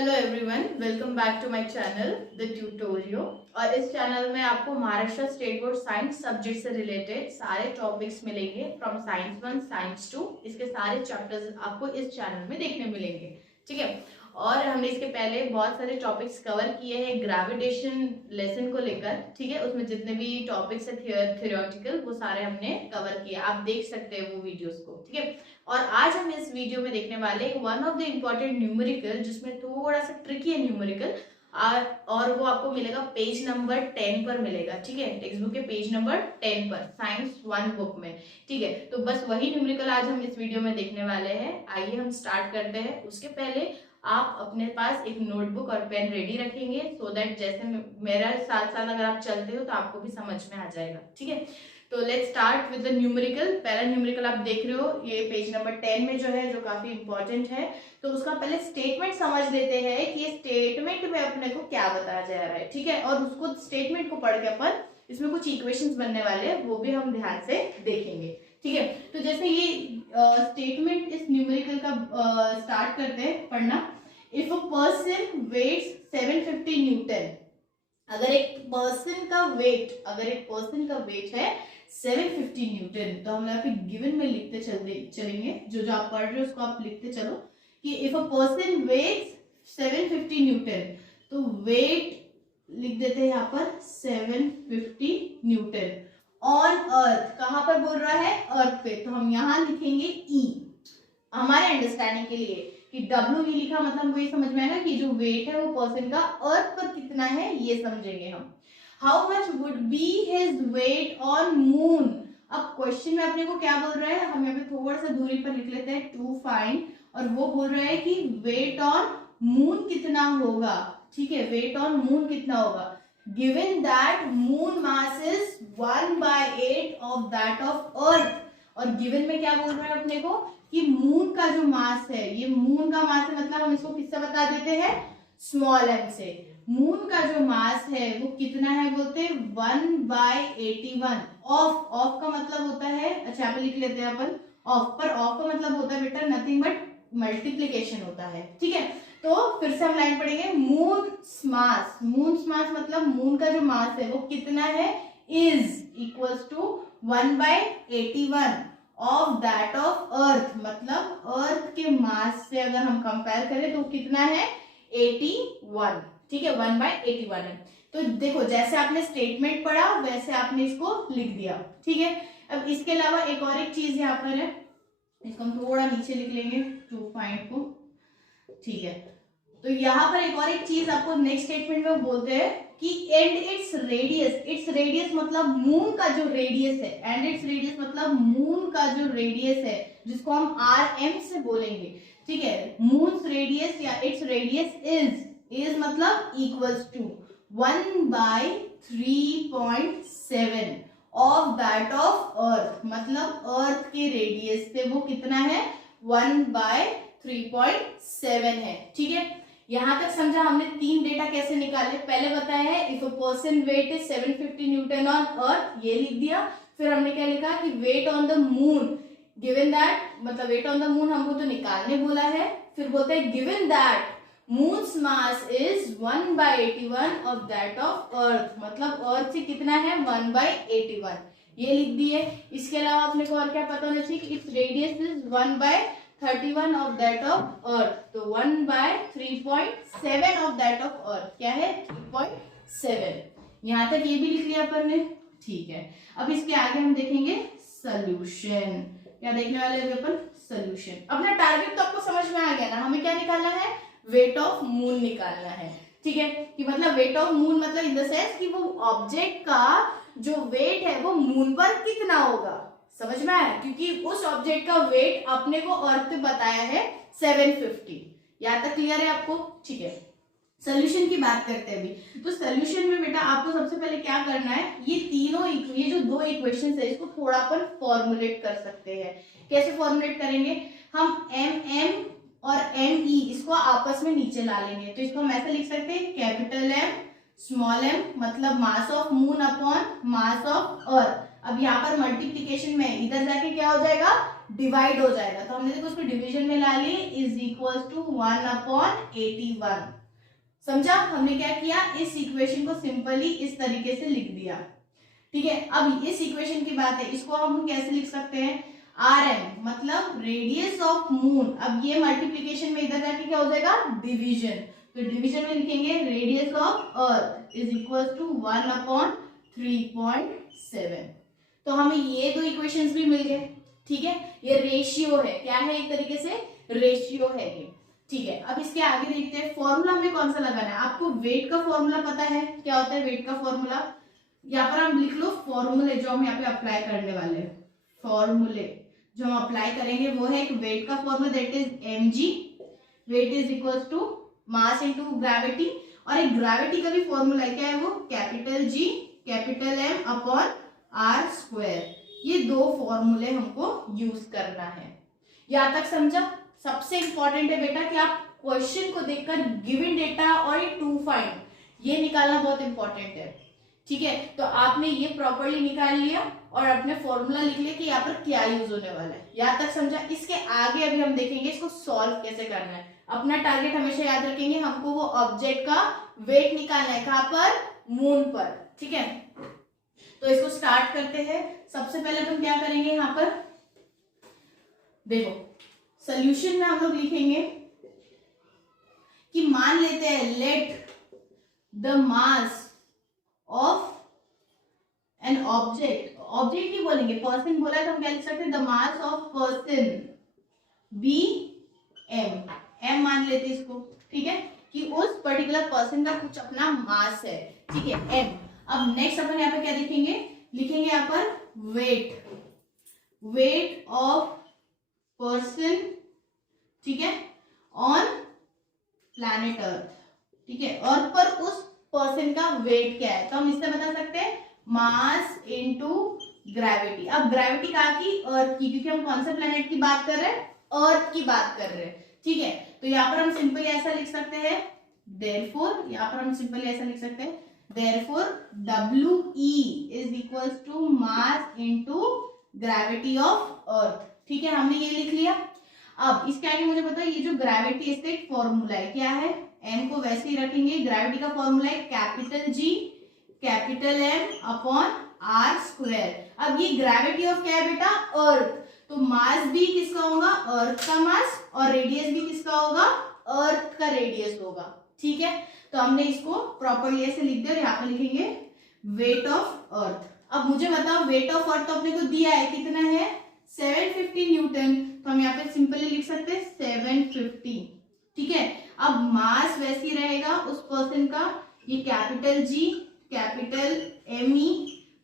Hello everyone, welcome back to my channel the Tutorio. और इस चैनल में आपको Maharashtra state board science subject से रिलेटेड सारे टॉपिक्स मिलेंगे फ्रॉम साइंस 1 साइंस 2। इसके सारे चैप्टर्स आपको इस चैनल में देखने मिलेंगे, ठीक है। और हमने इसके पहले बहुत सारे टॉपिक्स कवर किए हैं ग्रेविटेशन लेसन को लेकर, ठीक है। उसमें जितने भी टॉपिक्स है थियोरेटिकल वो सारे हमने कवर किए, आप देख सकते हैं वो वीडियोस को, ठीक है। और आज हम इस वीडियो में देखने वाले हैं one of the important numerical, जिसमें थोड़ा सा ट्रिकी है न्यूमेरिकल, और वो आपको मिलेगा पेज नंबर 10 पर मिलेगा, ठीक है। टेक्स्ट बुक के पेज नंबर 10 पर साइंस 1 बुक में, ठीक है। तो बस वही न्यूमेरिकल आज हम इस वीडियो में देखने वाले हैं। आइए हम स्टार्ट करते हैं। उसके पहले आप अपने पास एक नोटबुक और पेन रेडी रखेंगे, सो दैट जैसे मेरा साथ साथ अगर आप चलते हो तो आपको भी समझ में आ जाएगा, ठीक है। तो let's start with the numerical. पहला न्यूमेरिकल आप देख रहे हो, ये पेज नंबर 10 में जो है, जो काफी इंपॉर्टेंट है। तो उसका पहले स्टेटमेंट समझ लेते हैं कि ये स्टेटमेंट में अपने को क्या बताया जा रहा है, ठीक है। और उसको स्टेटमेंट को पढ़ के अपन इसमें कुछ इक्वेशंस बनने वाले हैं, वो भी हम ध्यान से देखेंगे, ठीक है। तो जैसे ये स्टेटमेंट इस न्यूमेरिकल का स्टार्ट करते हैं पढ़ना। If a person weighs 750 newton, अगर एक पर्सन का वेट है 750 न्यूटन, तो हम यहाँ पे गिवन में लिखते चलेंगे, जो आप पढ़ रहे हो उसको आप लिखते चलो कि if a person weighs 750 newton, तो वेट लिख देते हैं यहाँ पर 750 न्यूटन ऑन अर्थ। कहां पर बोल रहा है? अर्थ पे। तो हम यहाँ लिखेंगे ई, हमारे अंडरस्टैंडिंग के लिए कि डब्ल्यू ई लिखा मतलब हमको ये समझ में आएगा कि जो वेट है वो पर्सन का अर्थ पर कितना है, ये समझेंगे हम। How much would be his weight on moon. अब क्वेश्चन में अपने को क्या बोल रहा है, हम यहाँ पे थोड़ा सा दूरी पर लिख लेते हैं टू फाइंड, और वो बोल रहा है कि वेट ऑन मून कितना होगा, ठीक है। वेट ऑन मून कितना होगा, given that moon mass is 1/8 of that of अर्थ। और गिवन में क्या बोल रहा है अपने को कि मून का जो मास है, ये मून का मास है, मतलब हम इसको किससे बता देते हैं, स्मॉल एम से। मून का जो मास है वो कितना है बोलते हैं 1/81 ऑफ का मतलब होता है, अच्छा यहाँ पे लिख लेते हैं अपन ऑफ, पर ऑफ का मतलब होता है बेटा नथिंग बट मल्टीप्लीकेशन होता है, ठीक है। तो फिर से हम लाइन पढ़ेंगे, मून मास मतलब मून का जो मास है वो कितना है, is equals to 1/81 of that of earth, मतलब अर्थ के मास से अगर हम कंपेयर करें तो कितना है 81, ठीक है। 1/81 है। तो देखो जैसे आपने स्टेटमेंट पढ़ा वैसे आपने इसको लिख दिया, ठीक है। अब इसके अलावा एक चीज यहाँ पर है, इसको हम थोड़ा नीचे लिख लेंगे टू फाइंड को, ठीक है। तो यहाँ पर एक चीज आपको नेक्स्ट स्टेटमेंट में बोलते हैं कि एंड इट्स रेडियस मतलब मून का जो रेडियस है, एंड इट्स रेडियस मतलब मून का जो रेडियस है, जिसको हम RM से बोलेंगे, ठीक है। मून रेडियस या इट्स रेडियस इज मतलब equals to 1/3.7 of that of earth, मतलब अर्थ के रेडियस से वो कितना है 1/3.7 है, ठीक है। यहां तक समझा हमने। तीन डेटा कैसे निकाले पहले बताया है, if a person weight is 750 newton on earth, ये लिख दिया। फिर हमने क्या लिखा कि weight on the moon, given that, मतलब वेट ऑन द मून हमको तो निकालने बोला है। फिर बोलते हैं given that moon's mass is 1/81 of that of earth, मतलब अर्थ से कितना है 1/81, ये लिख दिए। इसके अलावा अपने को और क्या पता होना चाहिए कि it's radius is 1/31 of that of अर्थ, तो 1/3.7 ऑफ दैट ऑफ अर्थ क्या है 3.7। यहां तक ये भी लिख लिया अपन ने, ठीक है। अब इसके आगे हम देखेंगे सोल्यूशन। क्या देखने वाले हैं अपन, सोल्यूशन। अपना टारगेट तो आपको समझ में आ गया ना, हमें क्या निकालना है, वेट ऑफ मून निकालना है, ठीक है। कि मतलब वेट ऑफ मून मतलब इन द सेंस कि वो ऑब्जेक्ट का जो वेट है वो मून पर कितना होगा, समझ में आया। क्योंकि उस ऑब्जेक्ट का वेट अपने को अर्थ पे बताया है 750, यहां तक क्लियर है आपको, ठीक है। सोल्यूशन की बात करते हैं अभी। तो सोल्यूशन में बेटा आपको सबसे पहले क्या करना है, ये जो दो इक्वेशन है इसको थोड़ा अपन फॉर्मुलेट कर सकते हैं। कैसे फॉर्मुलेट करेंगे, हम MM और ME इसको आपस में नीचे ला लेंगे। तो इसको हम ऐसे लिख सकते हैं, कैपिटल M स्मॉल m मतलब mass of moon upon mass of earth. अब अब यहाँ पर मल्टीप्लीकेशन में इधर जाके क्या हो जाएगा, डिवाइड हो जाएगा। तो हमने देखो उसको डिवीजन में ला ली, इज इक्वल टू 1/81। समझा, हमने क्या किया, इस इक्वेशन को सिंपली इस तरीके से लिख दिया। ठीक है, अब इस इक्वेशन की बात है, इसको हम कैसे लिख सकते हैं, Rm मतलब रेडियस ऑफ मून। अब ये मल्टीप्लीकेशन में इधर जाके क्या हो जाएगा, डिवीजन। तो डिवीजन में लिखेंगे radius of earth is equal to 1/3.7। तो हमें ये दो इक्वेशंस भी मिल गए। ठीक है, ये रेशियो है, क्या है, एक तरीके से रेशियो है ये। ठीक है, अब इसके आगे देखते हैं फॉर्मूला हमें कौन सा लगाना है। आपको वेट का फॉर्मूला पता है, क्या होता है वेट का फॉर्मूला, यहाँ पर हम लिख लो फॉर्मूले जो हम यहाँ पे अप्लाई करने वाले हैं। फॉर्मूले जो हम अप्लाई करेंगे वो है एक वेट का formula, that is mg, weight is equal to mass into gravity. और एक ग्रेविटी का भी फॉर्मूला है, क्या है वो, capital G capital M upon R square. ये दो फॉर्मूले हमको यूज करना है। यहाँ तक समझा। सबसे इंपॉर्टेंट है बेटा कि आप क्वेश्चन को देखकर गिवन डेटा और ये टू फाइंड ये निकालना बहुत इंपॉर्टेंट है। ठीक है, तो आपने ये प्रॉपर्ली निकाल लिया और अपने फॉर्मूला लिख लिया कि यहाँ पर क्या यूज होने वाला है। यहाँ तक समझा। इसके आगे अभी हम देखेंगे इसको सॉल्व कैसे करना है। अपना टारगेट हमेशा याद रखेंगे, हमको वो ऑब्जेक्ट का वेट निकालना है, कहाँ पर, मून पर। ठीक है, तो इसको स्टार्ट करते हैं। सबसे पहले हम क्या करेंगे, यहाँ पर देखो सोल्यूशन में हम लोग लिखेंगे कि मान लेते हैं let the mass of an object, object ही बोलेंगे, पर्सन बोला है तो हम क्या लिख सकते हैं, the mass of person be M, M मान लेते हैं इसको। ठीक है, कि उस पर्टिकुलर पर्सन का कुछ अपना मास है। ठीक है, एम। अब नेक्स्ट अपन यहाँ पे क्या लिखेंगे, लिखेंगे यहाँ पर वेट, वेट ऑफ पर्सन, ठीक है, ऑन प्लैनेट अर्थ। ठीक है, और पर उस पर्सन का वेट क्या है, तो हम इससे बता सकते हैं मास इनटू ग्रेविटी। अब ग्रेविटी कहाँ की, अर्थ की, क्योंकि हम कौन से प्लैनेट की बात कर रहे हैं, अर्थ की बात कर रहे हैं। ठीक है, तो यहाँ पर हम सिंपली ऐसा लिख सकते हैं, देयरफॉर, यहाँ पर हम सिंपली ऐसा लिख सकते हैं, therefore WE is equals to mass into gravity of earth. ठीक है, हमने ये लिख लिया। अब इसके आगे मुझे पता है ये जो ग्रेविटी इसका एक फॉर्मूला है, क्या है, m को वैसे ही रखेंगे। ग्रेविटी का फॉर्मूला है capital G capital M upon R square. अब ये ग्रेविटी ऑफ क्या है बेटा, अर्थ, तो मास भी किसका होगा, अर्थ का मास, और रेडियस भी किसका होगा, अर्थ का रेडियस होगा। ठीक है, तो हमने इसको प्रॉपर्ली ऐसे लिख दिया और यहाँ पे लिखेंगे वेट ऑफ अर्थ। अब मुझे बताओ वेट ऑफ अर्थ तो अपने को दिया है, कितना है, 750 न्यूटन, तो हम यहाँ पे सिंपली लिख सकते हैं 750। ठीक है, अब मास वैसे ही रहेगा उस पर्सन का, ये capital G capital ME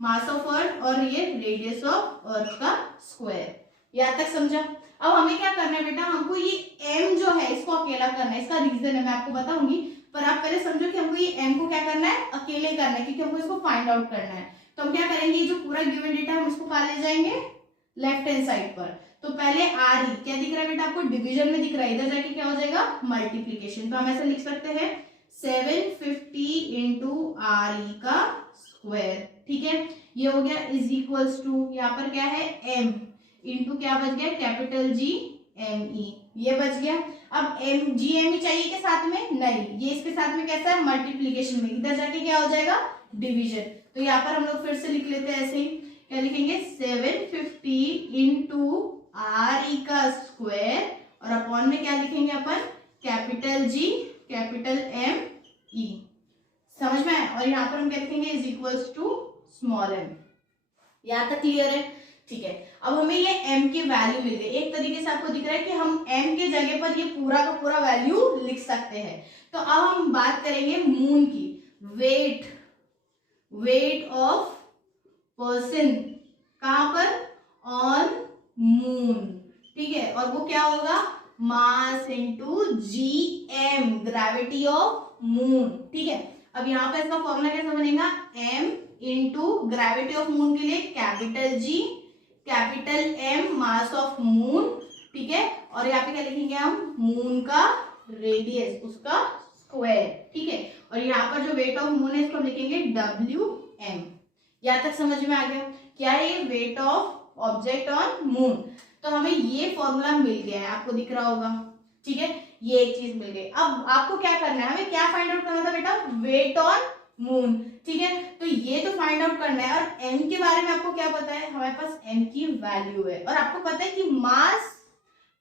mass of earth, और ये रेडियस ऑफ अर्थ का स्क्वायर। यहाँ तक समझा। अब हमें क्या करना है बेटा, हमको ये m जो है इसको अकेला करना है। इसका रीजन है मैं आपको बताऊंगी, पर आप पहले समझो कि हमको ये m को क्या करना है, अकेले करना है, क्योंकि हमको इसको फाइंड आउट करना है। तो हम क्या करेंगे, ये जो पूरा गिवन डेटा हम इसको कहाँ ले जाएंगे, लेफ्ट हैंड साइड पर। तो पहले RE क्या दिख रहा है बेटा आपको, डिवीजन में दिख रहा है, इधर जाके क्या हो जाएगा, मल्टीप्लीकेशन। तो हम ऐसे लिख सकते हैं 750 इंटू RE का स्क्वायर। ठीक है, ये हो गया इज इक्वल्स टू, यहाँ पर क्या है m इंटू क्या बच गया, कैपिटल G ME, ये बच गया। अब GME चाहिए के साथ में, नहीं, ये इसके साथ में कैसा है, मल्टीप्लीकेशन में, इधर जाके क्या हो जाएगा, डिवीजन। तो यहाँ पर हम लोग फिर से लिख लेते हैं ऐसे ही, क्या लिखेंगे, 750 इंटू RE का स्क्वायर, और अपॉन में क्या लिखेंगे अपन, कैपिटल G कैपिटल ME। समझ में आया। और यहाँ पर हम क्या लिखेंगे, is equals to small m। यहाँ तक क्लियर है। ठीक है, अब हमें ये m की वैल्यू मिल गई। एक तरीके से आपको दिख रहा है कि हम m के जगह पर ये पूरा का पूरा वैल्यू लिख सकते हैं। तो अब हम बात करेंगे मून की, वेट, वेट ऑफ पर्सन कहां पर, ऑन मून। ठीक है, और वो क्या होगा, mass into GM gravity of moon. ठीक है, अब यहाँ पर इसका फॉर्मूला कैसा बनेगा, m into gravity of moon के लिए capital G capital M mass of moon. ठीक है, और यहाँ पे क्या लिखेंगे हम, मून का रेडियस, उसका स्क्वायर। ठीक है, और यहाँ पर जो वेट ऑफ मून है इसको हम लिखेंगे WM। यहाँ तक समझ में आ गया। क्या है ये, weight of object on moon. तो हमें ये फॉर्मूला मिल गया है, आपको दिख रहा होगा, ठीक है, ये एक चीज मिल गई। अब आपको क्या करना है, हमें क्या फाइंड आउट करना था बेटा, वेट ऑन मून, ठीक है। तो ये तो फाइंड आउट करना है, और m के बारे में आपको क्या पता है, हमारे पास m की वैल्यू है, और आपको पता है कि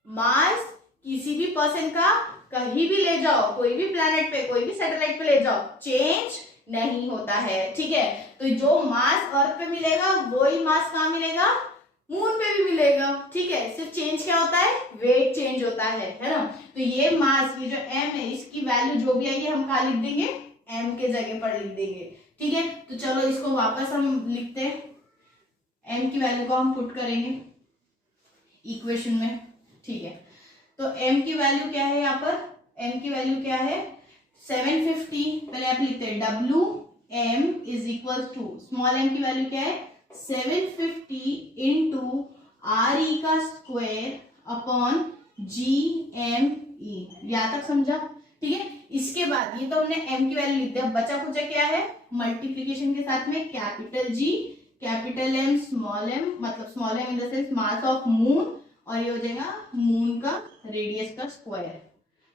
मास किसी भी पर्सन का कहीं भी ले जाओ, कोई भी प्लेनेट पे, कोई भी सैटेलाइट पे ले जाओ, चेंज नहीं होता है, ठीक है। तो जो मास अर्थ पे मिलेगा वही मास कहाँ मिलेगा, मून पे भी मिलेगा, ठीक है। सिर्फ चेंज क्या होता है, वेट चेंज होता है ना। तो ये मास, ये जो m है, इसकी वैल्यू जो भी आएगी हम कहाँ लिख देंगे, m के जगह पर लिख देंगे, ठीक है। तो चलो इसको वापस हम लिखते हैं, m की वैल्यू को हम पुट करेंगे इक्वेशन में, ठीक है। तो m की वैल्यू क्या है, यहाँ पर m की वैल्यू क्या है 750, पहले आप लिखते हैं Wm is equal to, small m की वैल्यू क्या है 750 इंटू आर ई का स्क्वायर अपॉन GME, यहाँ तक समझा, ठीक है। इसके बाद ये तो हमने m की वैल्यू लिख दिया, बचा कुछ क्या है, मल्टीप्लीकेशन के साथ में capital G capital M small m, मतलब small m in the sense mass of moon, और ये हो जाएगा मून का रेडियस का स्क्वायर।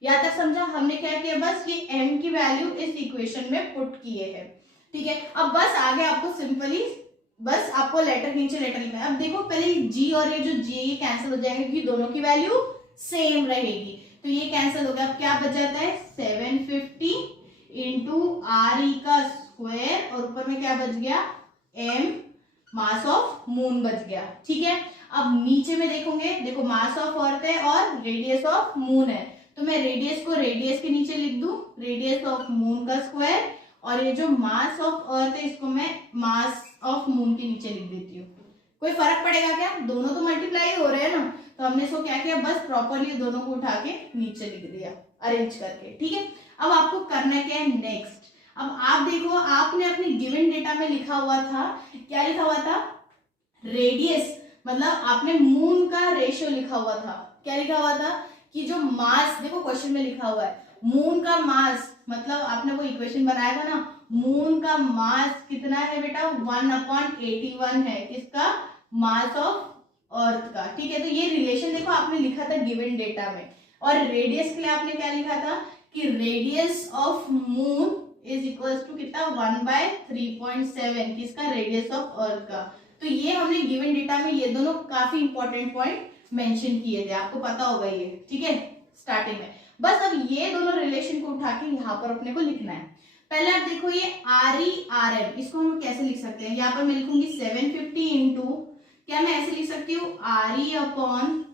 यहाँ तक समझा, हमने क्या किया, बस ये m की वैल्यू इस इक्वेशन में पुट किए हैं, ठीक है। अब बस आगे आपको सिंपली बस आपको लेटर नीचे लेटर लिखना है। अब देखो पहले g और ये जो g ये कैंसिल हो जाएंगे क्योंकि दोनों की वैल्यू सेम रहेगी, तो ये कैंसिल हो गया। अब क्या बच जाता है 750 इंटू आर ई का स्क्वायर, और ऊपर में क्या बच गया m मास ऑफ मून बच गया, ठीक है। अब नीचे में देखोगे, देखो मास ऑफ अर्थ है और रेडियस ऑफ मून है, तो मैं रेडियस को रेडियस के नीचे लिख दूं, रेडियस ऑफ मून का स्क्वायर, और ये जो मास ऑफ अर्थ है इसको मैं मास ऑफ मून के नीचे लिख देती हूँ। कोई फर्क पड़ेगा क्या, दोनों तो मल्टीप्लाई हो रहे हैं ना, तो हमने इसको क्या किया, बस प्रॉपरली दोनों को उठा के नीचे लिख दिया अरेंज करके, ठीक है। अब आपको करना क्या है नेक्स्ट, अब आप देखो आपने अपने गिवन डेटा में लिखा हुआ था, क्या लिखा हुआ था, रेडियस, मतलब आपने मून का रेशियो लिखा हुआ था, क्या लिखा हुआ था कि जो मास, देखो क्वेश्चन में लिखा हुआ है मून का मास, मतलब आपने वो इक्वेशन बनाया था ना, मून का मास कितना है बेटा 1/81 है, किसका, मास ऑफ अर्थ का, ठीक है। तो ये रिलेशन देखो आपने लिखा था गिवन डेटा में, और रेडियस के लिए आपने क्या लिखा था कि radius of moon is equals to कितना 1/3.7, किसका, रेडियस ऑफ अर्थ का। तो ये हमने गिवन डेटा में ये दोनों काफी इंपॉर्टेंट पॉइंट मेंशन किए थे, आपको पता होगा ये, ठीक है, स्टार्टिंग में। बस अब ये दोनों रिलेशन को उठा के यहाँ पर अपने को लिखना है। पहले आप देखो ये RE/RM, इसको हम कैसे लिख सकते हैं, यहाँ पर मैं लिखूंगी 750 इंटू, क्या मैं ऐसे लिख सकती हूँ RE/RM,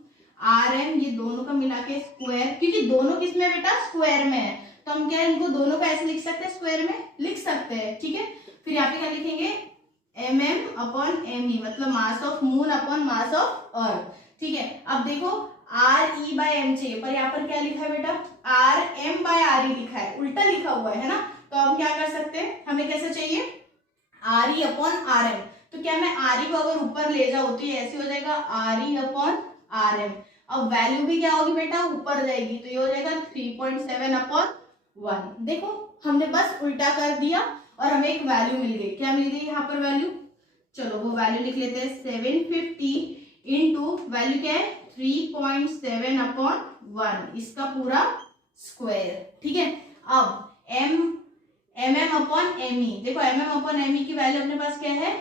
ये दोनों का मिला के स्क्वायर, क्योंकि दोनों किसमें बेटा, स्क्वायर में है, तो हम क्या इनको दोनों का ऐसे लिख सकते हैं, स्क्वायर में लिख सकते हैं, ठीक है। फिर यहाँ पे क्या लिखेंगे MM/ME, मतलब mass of moon upon mass of earth, ठीक है। अब देखो RE/M चाहिए, पर यहाँ पर क्या लिखा है बेटा, RM/RE लिखा है, उल्टा लिखा हुआ है ना, तो हम क्या कर सकते हैं, हमें कैसे चाहिए RE/RM, तो क्या मैं RE को अगर ऊपर ले जाऊं तो ये ऐसे हो जाएगा RE/RM, अब वैल्यू भी क्या होगी बेटा, ऊपर जाएगी, तो ये हो जाएगा 3.7/1। देखो हमने बस उल्टा कर दिया और हमें एक वैल्यू मिल गई, क्या मिल गई यहाँ पर वैल्यू, चलो वो वैल्यू लिख लेते हैं 750 इंटू वैल्यू क्या है 3.7/1, इसका पूरा स्क्वायर, ठीक है। अब MM/ME, देखो MM/ME की वैल्यू अपने पास क्या है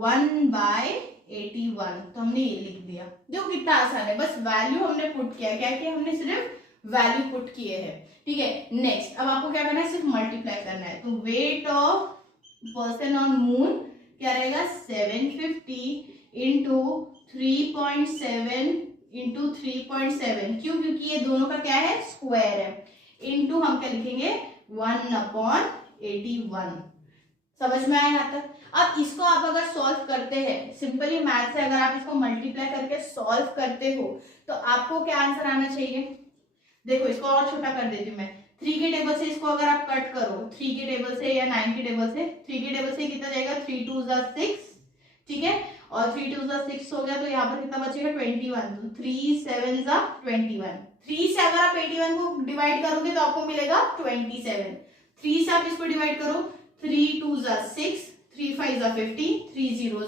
1/81, तो हमने ये लिख दिया, देखो कितना आसान है, बस वैल्यू हमने पुट किया, क्या किया हमने, सिर्फ वैल्यू पुट किए हैं, ठीक है। नेक्स्ट अब आपको क्या करना है, सिर्फ मल्टीप्लाई करना है, तो weight of person on moon क्या रहेगा 750 इंटू 3.7 इंटू 3.7, क्यों, क्योंकि ये दोनों का क्या है, स्क्वायर है, इंटू हम क्या लिखेंगे 1/81। समझ में आया यहाँ तक। अब इसको आप अगर सॉल्व करते हैं, सिंपली मैथ से अगर आप इसको मल्टीप्लाई करके सॉल्व करते हो तो आपको क्या आंसर आना चाहिए, देखो इसको और छोटा कर देती हूँ मैं, 3 के टेबल से इसको अगर आप कट करो 3 के टेबल से या 9 के टेबल से, 3 के टेबल से कितना जाएगा 3 2 6, ठीक है, और 3 2 6 हो गया, तो यहाँ पर कितना बचेगा 21, तो 3 7 21, 3 से अगर आप 81 को डिवाइड करोगे तो आपको मिलेगा 27, 3 से आप इसको डिवाइड करो, 3 2 6, 3 5 15, 3 0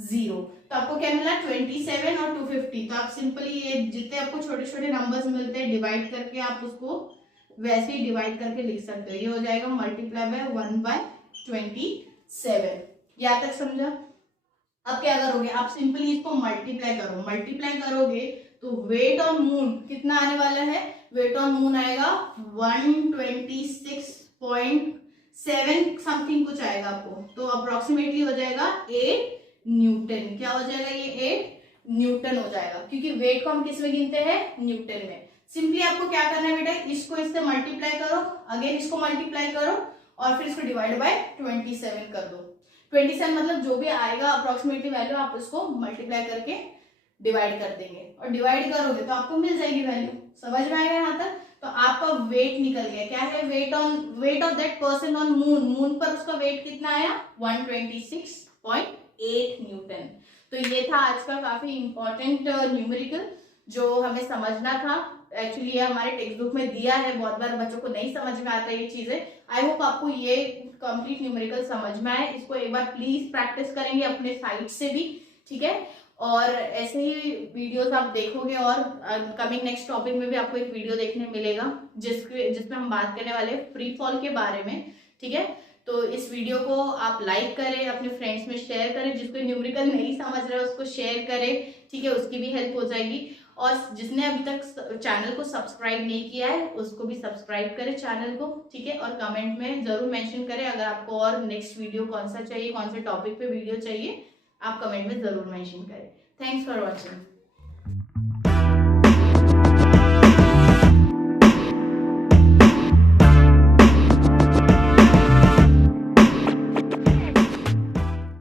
0। तो आपको क्या मिला 27 और 250। तो आप सिंपली ये जितने आपको छोटे छोटे नंबर्स मिलते हैं डिवाइड करके आप उसको वैसे ही डिवाइड करके लिख सकते हो। ये हो जाएगा मल्टीप्लाई बाय 1/27। यहाँ तक समझा? अब क्या करोगे आप, सिंपली इसको मल्टीप्लाई करो। मल्टीप्लाई करोगे तो वेट ऑन मून कितना आने वाला है, वेट ऑन मून आएगा 126.7 समथिंग कुछ आएगा आपको। तो अप्रोक्सीमेटली हो जाएगा 8 न्यूटन। क्या हो जाएगा ये 8 न्यूटन हो जाएगा, क्योंकि वेट को हम किस में गिनते हैं, न्यूटन में। सिंपली आपको क्या करना है बेटा, इसको इससे मल्टीप्लाई करो, अगेन इसको मल्टीप्लाई करो और फिर इसको डिवाइड बाय 27 कर दो। 27 मतलब जो भी आएगा अप्रोक्सीमेटली वैल्यू आप उसको मल्टीप्लाई करके डिवाइड कर देंगे और डिवाइड करोगे तो आपको मिल जाएगी वैल्यू। समझ में आएगा यहाँ तक? तो आपका वेट निकल गया। क्या है, weight of that person on moon. Moon पर उसका वेट कितना आया 126.8 न्यूटन। तो ये था आज का काफी इंपॉर्टेंट न्यूमेरिकल जो हमें समझना था। एक्चुअली ये हमारे टेक्स्ट बुक में दिया है, बहुत बार बच्चों को नहीं समझ में आता ये चीजें। आई होप आपको ये कंप्लीट न्यूमेरिकल समझ में आए। इसको एक बार प्लीज प्रैक्टिस करेंगे अपने साइड से भी, ठीक है। और ऐसे ही वीडियोस आप देखोगे और कमिंग नेक्स्ट टॉपिक में भी आपको एक वीडियो देखने मिलेगा जिसमें हम बात करने वाले फ्री फॉल के बारे में, ठीक है। तो इस वीडियो को आप लाइक करें, अपने फ्रेंड्स में शेयर करें, जिसको न्यूमेरिकल नहीं समझ रहा है उसको शेयर करें, ठीक है, उसकी भी हेल्प हो जाएगी। और जिसने अभी तक चैनल को सब्सक्राइब नहीं किया है उसको भी सब्सक्राइब करें चैनल को, ठीक है। और कमेंट में जरूर मेंशन करें अगर आपको और नेक्स्ट वीडियो कौन सा चाहिए, कौन से टॉपिक पे वीडियो चाहिए, आप कमेंट में जरूर मेंशन करें। Thanks for watching.